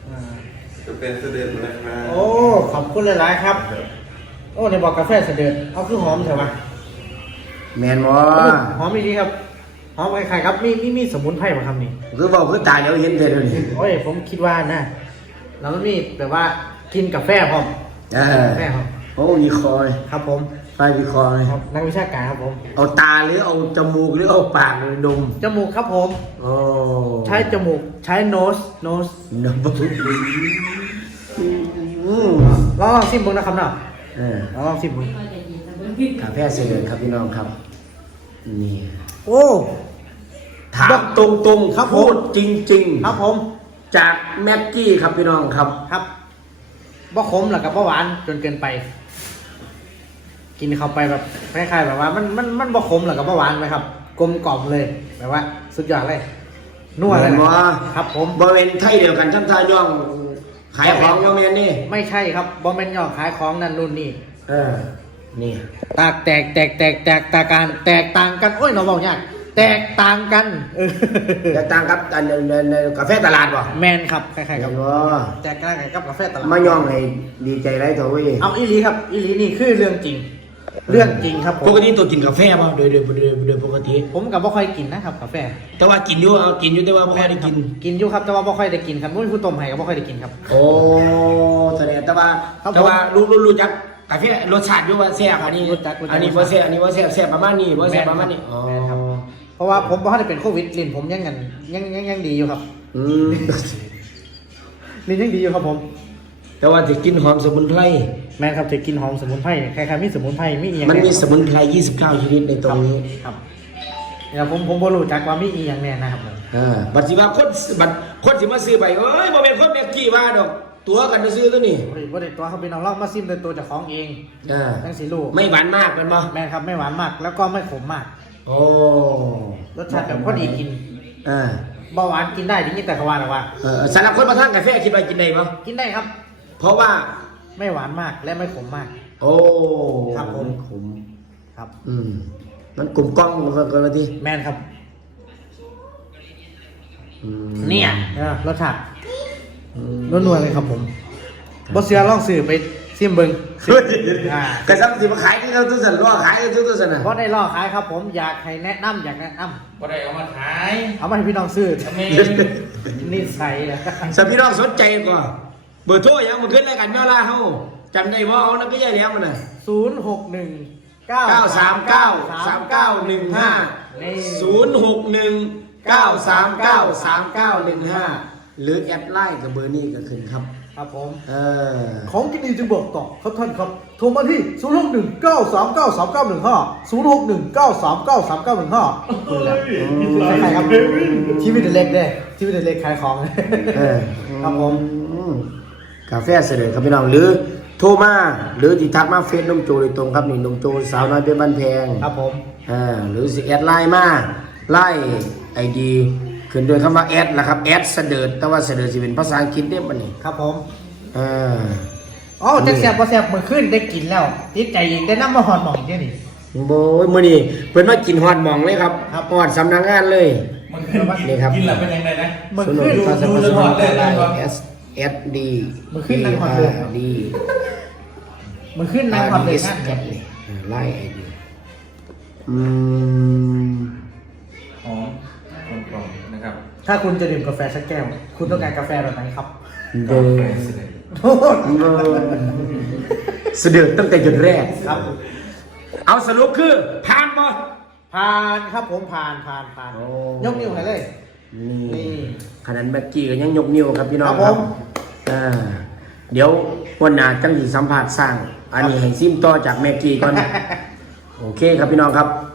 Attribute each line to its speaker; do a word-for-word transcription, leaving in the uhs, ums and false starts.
Speaker 1: จะเป็นเสด็จนะครับ
Speaker 2: โอ้ขอบคุณหลายๆครับโอ้ในบอกกาแฟเสด็จเอาคือหอมเถอะวะ
Speaker 3: แมนบ่
Speaker 2: หอมดีครับหอมใครๆครับมีมีมีสมุนไพรมาทำนี่
Speaker 3: คือบอกคือตายแล้วเห็นเท่านี้
Speaker 2: โอ้ยผมคิดว่านะแล้วมันมีแบบว่ากินกาแฟพร้อมกาแฟพร้อม
Speaker 3: โอ้มีคอย
Speaker 2: ครับผม
Speaker 3: ไฟมีคอย
Speaker 2: นักวิชาการครับผม
Speaker 3: เอาตาหรือเอาจมูกหรือเอาปากหรือดม
Speaker 2: จมูกครับผม
Speaker 3: โอ้
Speaker 2: ใช้จมูกใช้โนสโนส
Speaker 3: นบ
Speaker 2: ลองลองชิมเบิ้งนะครับเนาะ
Speaker 3: เออ
Speaker 2: ลองลองชิมเบิ้ง
Speaker 3: กาแฟเสด็จครับพี่น้องครับนี่
Speaker 2: โอ้
Speaker 3: ถามตรงๆครับพูดจริงๆ
Speaker 2: ครับผม
Speaker 3: จากแม็กกี้ครับพี่น้องครับ
Speaker 2: ครับบ่ขมหรอกกับบ่หวานจนเกินไปกินเข้าไปแบบคล้ายๆแบบว่ามันมันมันบ่ขมหรอกกับบ่หวานไหมครับกลมกล่อมเลยแบบว่าสุดยอดเลยนัวเลยครับผม
Speaker 3: บริเวณไทยเดียวกันท่านทาย่องขายของบริเวณนี่
Speaker 2: ไม่ใช่ครับบ่แม่นย่องขายของนั่นนู่นนี่
Speaker 3: เออนี่
Speaker 2: ตากแตกแตกแตกแตกตาการแตกต่างกันโอ้ยเราบอกยากแตกต่างกัน
Speaker 3: แตกต่างกับอันในกาแฟตลาดป่ะ
Speaker 2: แมนครับคล้ายๆครับแตกต่างกันกับกาแฟตลาด
Speaker 3: มาย่องให้ดีใจไรเถอะเว้ย
Speaker 2: เอาอีหลีครับอีหลีนี่คือเรื่องจริงเรื่องจริงครับผม
Speaker 3: ปกติตัวกินกาแฟป่ะโดยโดยโดยโดยปกติ
Speaker 2: ผมกับบ่ค่อยกินนะครับกาแฟ
Speaker 3: แต่ว่ากินอยู่เอากินอยู่แต่ว่าบ่ค่อยได้กิน
Speaker 2: กินอยู่ครับแต่ว่าบ่ค่อยได้กินครับมุ่นผู้ต้มไห้ก็บ่ค่อยได้กินครับ
Speaker 3: โอ้แสดงแต่ว่าแต่ว่ารู้รู้รู้จักกาแฟรสชาติอยู่ว่าแซ่บอันนี้อันนี้บ่แซ่บอันนี้บ่แซ่บแซ่บประมาณนี้บ่แซ่บประมาณนี้อ๋อ
Speaker 2: เพราะว่าผมบ่ได้เป็นโควิดลิ้นผมยังงันยังยังยังดีอยู่ครับ
Speaker 3: อืม
Speaker 2: ลิ้นยังดีอยู่ครับผม
Speaker 3: แต่ว่าจะกินหอมสมุนไพร
Speaker 2: แม่ครับจะกินหอมสมุนไพรใครๆมีสมุนไพรมีอีหยัง
Speaker 3: มันมีสมุนไพรยี่สิบเก้าชนิดในตรงนี้
Speaker 2: ครับเดี๋ยวผมผมบ่รู้จักว่ามีอีหยังแน่นะครับผม
Speaker 3: อ่าบัดสิว่าคนบัดคนสิมาซื้อไปเอ้ยบ่เป็นคนแม็กกี้ว่าดอกตัวกันซื้อตัวนี้
Speaker 2: บ่ได้บ่ได้ตัวเขาเป็นน้องเล่ามาซิมโดยตัวเจ้าของเอง
Speaker 3: อ่า
Speaker 2: จังสิรู้
Speaker 3: ไม่หวานมากแม่นบ่
Speaker 2: แม่ครับไม่หวานมากแล้วก็ไม่ขมมาก
Speaker 3: โอ้
Speaker 2: รสชาติแบบพอดีกิน
Speaker 3: อ่า
Speaker 2: เบาหวานกินได้ดิแต่เขาว่าหรอว่า
Speaker 3: เออสำหรับคนมาทานกาแฟคิดว่ากินได้บ่
Speaker 2: กินได้ครับ
Speaker 3: เพราะว่า
Speaker 2: ไม่หวานมากและไม่ขมมาก
Speaker 3: โอ้
Speaker 2: ครับผม
Speaker 3: ขม
Speaker 2: ครับ
Speaker 3: อืมมันกลุ่มกล้องกันมาที
Speaker 2: แม่นครับเนี่ยรสชาตินัวๆเลยครับผมบอสเซียลองสื่อไปซิมเบิง
Speaker 3: กระซับสิมาขายที่เขาตู้สันล่อขายที่ตู้สันนะ
Speaker 2: เพราะได้ล่อขายครับผมอยากให้แนะนำอยากแนะนำ
Speaker 1: เพราะได้เอามาขาย
Speaker 2: เอามาให้พี่น้องซื้อนี่ใส่นะ
Speaker 3: สับพี่น้องสนใจก่อนเบอร์โทรยังมาขึ้นรายการเมื่อไรเขาจำได้ว่าเอานั่นก็ยังแล้วมันน่ะ
Speaker 2: ศูนย์หกหนึ่งเก้า
Speaker 3: สามเก้าสามเก้าหนึ่งห้าศูนย์หกหนึ่งเก้าสามเก้าสามเก้าหนึ่งห้าหรือแอดไลน์กับเบอร์นี้ก็ขึ้นครับ
Speaker 2: ครับผม
Speaker 3: เออ
Speaker 2: ของกินดีจึงบอกต่อครับท่านครับโทรมาที่ศูนย์หกหนึ่งเก้าสามเก้าสามเก้าหนึ่งห้าศูนย์หกหนึ่งเก้าสามเก้าสามเก้าหนึ่งห้าใครครับชีวิตเล็กเด้ชีวิตเล็กขายของ
Speaker 3: เออ
Speaker 2: ครับผม
Speaker 3: กาแฟเสด็จครับพี่น้องหรือโทรมาหรือที่ทักมาเฟซนมโจโดยตรงครับนี่นมโจสาวน้อยเป็นบ้านแพง
Speaker 2: ครับผม
Speaker 3: อ่าหรือสิแอดไลน์มาไล่ไอดีขึ้นโดยคำว่าแอดนะครับแอดเสด็จแต่ว่าเสด็จจะเป็นภาษาอังกฤษเด้มันนี่
Speaker 2: ครับผม
Speaker 3: อ่า
Speaker 2: อ๋อแจ็คแซ่บพอแซ่บมือขึ้นได้กินแล้วติดใจอีกได้น้ำมาหอดหมองแค่นี้
Speaker 3: โบ้ยมื้อนี้เพิ่นมากินหอดหมองเลยครับหอดสำนักงานเลยนี่ครับ
Speaker 1: กินแล้วเป็นยังไงนะ
Speaker 2: มือขึ้น
Speaker 3: ดูดูหอดเลยเอสเอสดี
Speaker 2: มือขึ้นนั่งหอดเลย
Speaker 3: ดี
Speaker 2: มือขึ้นนั่งหอดเลยนั่น
Speaker 3: ไล่ไอดีอืม
Speaker 1: หอมกลมๆนะครับ
Speaker 2: ถ้าคุณจะดื่มกาแฟสักแก้วคุณต้องการกาแฟแบบไหนครับ
Speaker 3: เดินเสด็จตั้งแต่จุดแรก
Speaker 2: ครับ
Speaker 3: เอาสรุปคือผ่านบ่
Speaker 2: ผ่านครับผมผ่านผ่านผ่านยกนิ้วให้เลย
Speaker 3: นี่ขนาดแม็กกี้ก็ยังยกนิ้วครับพี่น้อง
Speaker 2: ครับ
Speaker 3: อ่าเดี๋ยววันหน้าจังสิสัมภาษณ์สร้างอันนี้ให้ซิมต่อจากแม็กกี้ก่อนโอเคครับพี่น้องครับ